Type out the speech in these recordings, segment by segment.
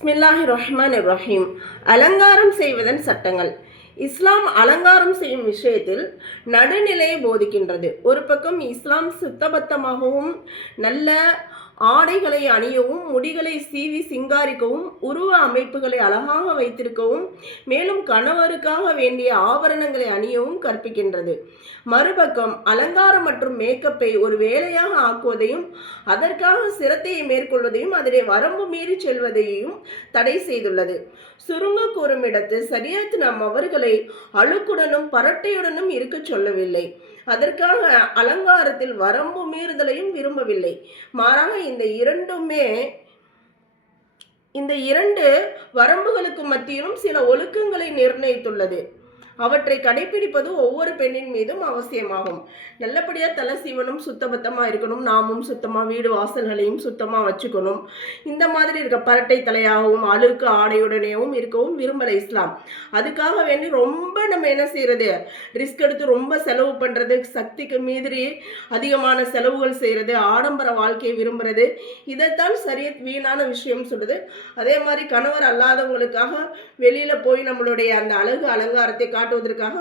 பிஸ்மில்லாஹிர் ரஹ்மானிர் ரஹீம். அலங்காரம் செய்வதன் சட்டங்கள். இஸ்லாம் அலங்காரம் செய்யும் விஷயத்தில் நடுநிலையை போதிக்கின்றது. ஒரு பக்கம் இஸ்லாம் சுத்தபத்தமாகவும் நல்ல ஆடைகளை அணியவும், முடிகளை சீவி சிங்காரிக்கவும், உருவ அமைப்புகளை அழகாக வைத்திருக்கவும், மேலும் கணவருக்காக வேண்டிய ஆபரணங்களை அணியவும் கற்பிக்கின்றது. மறுபக்கம் அலங்காரம் மற்றும் மேக்கப்பை ஒரு வேலையாக ஆக்குவதையும், அதற்காக சிரத்தையை மேற்கொள்வதையும், அதிலே வரம்பு மீறி செல்வதையும் தடை செய்துள்ளது. சுருங்க கூறும் இடத்து சரியத் நம் அவர்களை அழுக்குடனும் பரட்டையுடனும் இருக்க சொல்லவில்லை. அதற்காக அலங்காரத்தில் வரம்பு மீறுதலையும் விரும்பவில்லை. மாறாக இந்த இரண்டு வரம்புகளுக்கு மத்தியிலும் சில ஒழுக்கங்களை நிர்ணயித்துள்ளது. அவற்றை கடைபிடிப்பது ஒவ்வொரு பெண்ணின் மீதும் அவசியமாகும். நல்லபடியாக தலை சீவனும் சுத்தபத்தமாக இருக்கணும். நாமும் சுத்தமாக வீடு வாசல்களையும் சுத்தமாக வச்சுக்கணும். இந்த மாதிரி இருக்க பரட்டை தலையாகவும் அழுக்கு ஆடையுடனேயும் இருக்கவும் விரும்பலை இஸ்லாம். அதுக்காக வேண்டி ரொம்ப நம்ம என்ன செய்யறது, ரிஸ்க் எடுத்து ரொம்ப செலவு பண்ணுறது, சக்திக்கு மீறி அதிகமான செலவுகள் செய்கிறது, ஆடம்பர வாழ்க்கையை விரும்புறது, இதைத்தான் சரியத் வீணான விஷயம் சொல்லுது. அதே மாதிரி கணவர் அல்லாதவங்களுக்காக வெளியில் போய் நம்மளுடைய அந்த அழகு அலங்காரத்தை காட்டுவதற்காக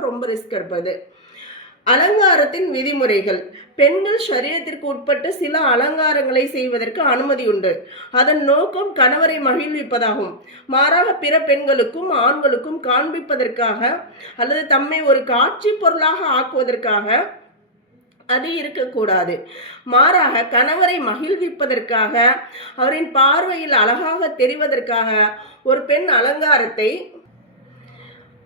ரொம்ப ரிஸ்க் எடுப்பது. அலங்காரத்தின் விதிமுறைகள். பெண்கள் ஷரியத்திற்கு உட்பட்டு சில அலங்காரங்களை செய்வதற்கு அனுமதி உண்டு. அதன் நோக்கம் கணவரை மகிழ்விப்பதாகும். மாறாக பிற பெண்களுக்கும் ஆண்களுக்கும் காண்பிப்பதற்காக அல்லது தம்மை ஒரு காட்சி பொருளாக ஆக்குவதற்காக அது இருக்கக்கூடாது. மாறாக கணவரை மகிழ்விப்பதற்காக, அவரின் பார்வையில் அழகாக தெரிவதற்காக ஒரு பெண்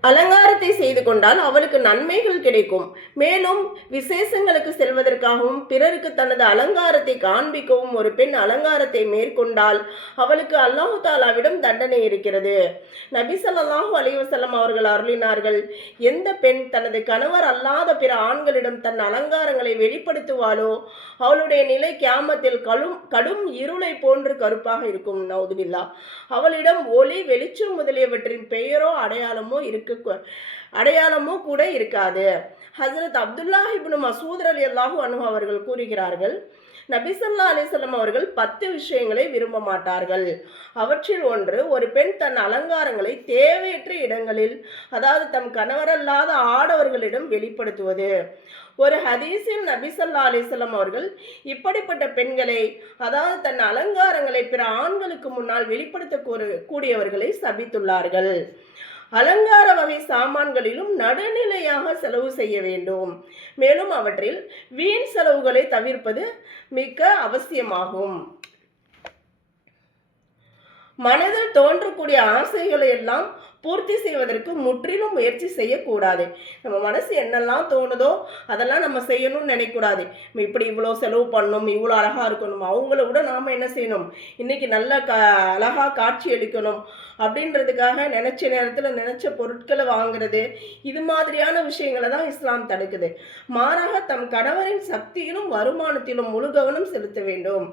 அலங்காரத்தை செய்து கொண்டால் அவளுக்கு நன்மைகள் கிடைக்கும். மேலும் விசேஷங்களுக்கு செல்வதற்காகவும் பிறருக்கு தனது அலங்காரத்தை காண்பிக்கவும் ஒரு பெண் அலங்காரத்தை மேற்கொண்டால் அவளுக்கு அல்லாஹு தாலாவிடம் தண்டனை இருக்கிறது. நபி ஸல்லல்லாஹு அலைஹி வஸல்லம் அவர்கள் அருளினார்கள், எந்த பெண் தனது கணவர் அல்லாத பிற ஆண்களிடம் தன் அலங்காரங்களை வெளிப்படுத்துவாளோ அவளுடைய நிலை கியாமத்தில் கடும் இருளை போன்று கருப்பாக இருக்கும். நவுதுபில்லா. அவளிடம் ஒளி வெளிச்சம் முதலியவற்றின் பெயரோ அடையாளமோ கூட இருக்காது. ஹஜ்ரத் அப்துல்லாஹ் இப்னு மசூத் ரலியல்லாஹு அன்ஹு அவர்கள் கூறுகிறார்கள், நபி ஸல்லல்லாஹு அலைஹி வஸல்லம் அவர்கள் 10 விஷயங்களை விரும்ப மாட்டார்கள். அவற்றில் ஒன்று, ஒரு பெண் தன் அலங்காரங்களை தேவையற்ற இடங்களில், அதாவது தம் கணவரல்லாத ஆடவர்களிடம் வெளிப்படுத்துவது. ஒரு ஹதீஸில் நபி ஸல்லல்லாஹு அலைஹி வஸல்லம் அவர்கள் இப்படிப்பட்ட பெண்களை, அதாவது தன் அலங்காரங்களை பிற ஆண்களுக்கு முன்னால் வெளிப்படுத்த கூடியவர்களை சபித்துள்ளார்கள். அலங்கார வகை சாமான்களிலும் நடுநிலையாக செலவு செய்ய வேண்டும். மேலும் அவற்றில் வீண் செலவுகளை தவிர்ப்பது மிக அவசியமாகும். மனதில் தோன்றக்கூடிய ஆசைகளை எல்லாம் பூர்த்தி செய்வதற்கு முற்றிலும் முயற்சி செய்யக்கூடாது. நம்ம மனசு என்னெல்லாம் தோணுதோ அதெல்லாம் நம்ம செய்யணும்னு நினைக்கூடாது. இப்படி இவ்வளோ செலவு பண்ணணும், இவ்வளோ அழகாக இருக்கணும், அவங்கள விட நாம் என்ன செய்யணும், இன்னைக்கு நல்ல அழகாக காட்சி அளிக்கணும் அப்படின்றதுக்காக நினச்ச நேரத்தில் நினச்ச பொருட்களை வாங்குறது, இது மாதிரியான விஷயங்களை தான் இஸ்லாம் தடுக்குது. மாறாக தம் கணவரின் சக்தியிலும் வருமானத்திலும் முழு கவனம் செலுத்த வேண்டும்.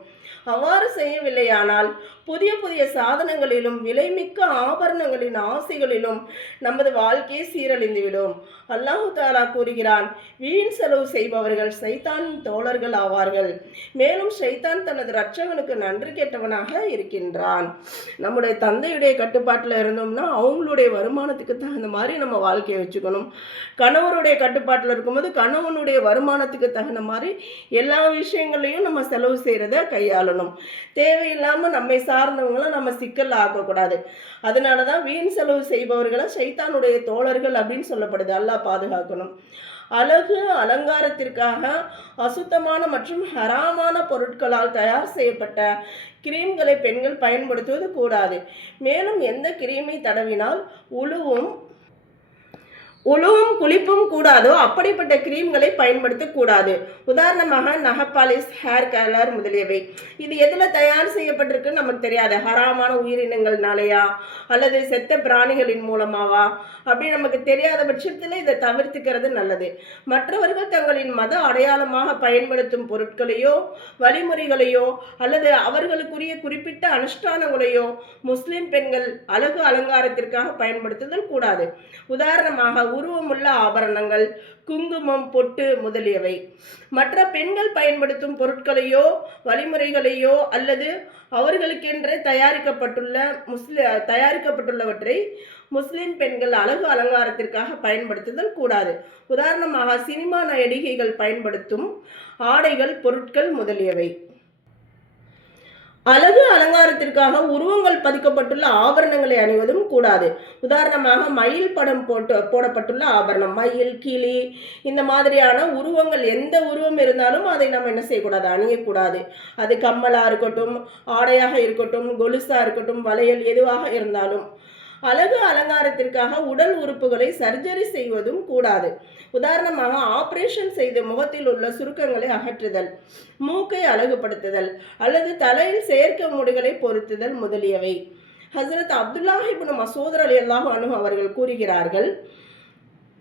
அவ்வாறு செய்யவில்லையானால் புதிய புதிய சாதனங்களிலும் விலைமிக்க ஆபரணங்களின் ஆசைகளிலும் நமது வாழ்க்கையை சீரழிந்துவிடும். அல்லாஹு தாலா கூறுகிறான், வீண் செலவு செய்பவர்கள் சைத்தானின் தோழர்கள் ஆவார்கள். மேலும் சைத்தான் தனது இரட்சகனுக்கு நன்றி கேட்டவனாக இருக்கின்றான். நம்முடைய தந்தையுடைய கட்டுப்பாட்டில் இருந்தோம்னா அவங்களுடைய வருமானத்துக்கு தகுந்த மாதிரி நம்ம வாழ்க்கையை வச்சுக்கணும். கணவருடைய கட்டுப்பாட்டில் இருக்கும்போது கணவனுடைய வருமானத்துக்கு தகுந்த மாதிரி எல்லா விஷயங்களையும் நம்ம செலவு செய்கிறத கையாளணும். தேவையில்லாமல் நம்மை சார்ந்தவங்களை நம்ம சிக்கல் ஆக்கக்கூடாது. அதனால தான் வீண் செலவு செய்பவர்களை சைத்தானுடைய தோழர்கள் அப்படின்னு சொல்லப்படுது. அல்லாஹ் பாதுகாக்கணும். அழகு அலங்காரத்திற்காக அசுத்தமான மற்றும் ஹராமான பொருட்களால் தயார் செய்யப்பட்ட கிரீம்களை பெண்கள் பயன்படுத்துவது கூடாது. மேலும் எந்த கிரீமை தடவினால் உழுவும் குளிப்பும் கூடாதோ அப்படிப்பட்ட கிரீம்களை பயன்படுத்தக்கூடாது. உதாரணமாக நகப்பாலிஸ், ஹேர் கலர் முதலியவை. இது எதில் தயார் செய்யப்பட்டிருக்குன்னு நமக்கு தெரியாது. ஹராமான உயிரினங்கள்னாலையா அல்லது செத்த பிராணிகளின் மூலமாவா அப்படி நமக்கு தெரியாத பட்சத்தில் இதை தவிர்த்துக்கிறது நல்லது. மற்றவர்கள் தங்களின் மத அடையாளமாக பயன்படுத்தும் பொருட்களையோ வழிமுறைகளையோ அல்லது அவர்களுக்குரிய குறிப்பிட்ட அனுஷ்டானங்களையோ முஸ்லிம் பெண்கள் அழகு அலங்காரத்திற்காக பயன்படுத்துதல் கூடாது. உதாரணமாக உருவமுள்ள ஆபரணங்கள், குங்குமம், பொட்டு முதலியவை. மற்ற பெண்கள் பயன்படுத்தும் பொருட்களையோ வழிமுறைகளையோ அல்லது அவர்களுக்கென்று தயாரிக்கப்பட்டுள்ளவற்றை முஸ்லிம் பெண்கள் அழகு அலங்காரத்திற்காக பயன்படுத்துதல் கூடாது. உதாரணமாக சினிமா நடிகைகள் பயன்படுத்தும் ஆடைகள், பொருட்கள் முதலியவை. அழகு அலங்காரத்திற்காக உருவங்கள் பதிக்கப்பட்டுள்ள ஆபரணங்களை அணிவதும் கூடாது. உதாரணமாக மயில் படம் போடப்பட்டுள்ள ஆபரணம், மயில், கிளி, இந்த மாதிரியான உருவங்கள், எந்த உருவம் இருந்தாலும் அதை நம்ம என்ன செய்யக்கூடாது, அணியக்கூடாது. அது கம்மலா இருக்கட்டும், ஆடையாக இருக்கட்டும், கொலுசா இருக்கட்டும், வளையல் எதுவாக இருந்தாலும். அழகு அலங்காரத்திற்காக உடல் உறுப்புகளை சர்ஜரி செய்வதும் கூடாது. உதாரணமாக ஆபரேஷன் செய்து முகத்தில் உள்ள சுருக்கங்களை அகற்றுதல், மூக்கை அழகுபடுத்துதல் அல்லது தலையில் செயற்கை முடிகளை பொருத்துதல் முதலியவை. ஹசரத் அப்துல்லாஹ் இப்னு மசூத் ரலியல்லாஹு அன்ஹு அவர்கள் கூறுகிறார்கள்,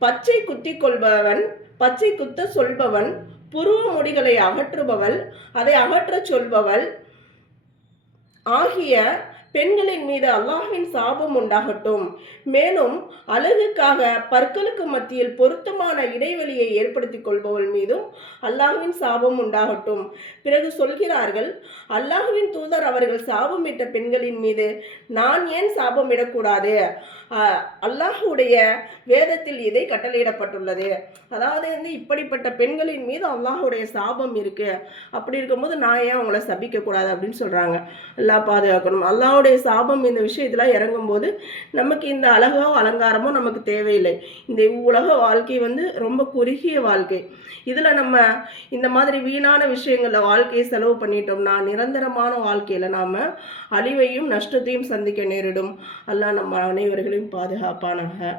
பச்சை குத்த சொல்பவன், புருவ முடிகளை அகற்றுபவள், அதை அகற்றச் சொல்பவள் ஆகிய பெண்களின் மீது அல்லாஹ்வின் சாபம் உண்டாகட்டும். மேலும் அழகுக்காக பற்களுக்கு மத்தியில் பொருத்தமான இடைவெளியை ஏற்படுத்திக் கொள்பவள் மீதும் அல்லாஹ்வின் சாபம் உண்டாகட்டும். பிறகு சொல்கிறார்கள், அல்லாஹ்வின் தூதர் அவர்கள் சாபமிட்ட பெண்களின் மீது நான் ஏன் சாபமிடக்கூடாது? அல்லாஹுடைய வேதத்தில் இதை கட்டளையிடப்பட்டுள்ளது. அதாவது இப்படிப்பட்ட பெண்களின் மீது அல்லாஹுடைய சாபம் இருக்கு. அப்படி இருக்கும்போது நான் ஏன் அவங்கள சபிக்க கூடாது அப்படின்னு சொல்றாங்க. அல்லாஹ் பாதுகாக்கணும். அல்லாஹுடைய சாபம் இந்த விஷயத்துல இறங்கும் போது நமக்கு இந்த அழகோ அலங்காரமோ நமக்கு தேவையில்லை. இந்த உலக வாழ்க்கை ரொம்ப குறுகிய வாழ்க்கை. இதுல நம்ம இந்த மாதிரி வீணான விஷயங்கள்ல வாழ்க்கையை செலவு பண்ணிட்டோம்னா நிரந்தரமான வாழ்க்கையில நாம அழிவையும் நஷ்டத்தையும் சந்திக்க நேரிடும். அல்லாஹ் நம்ம அனைவர்களையும் பாதுகாப்பானாக.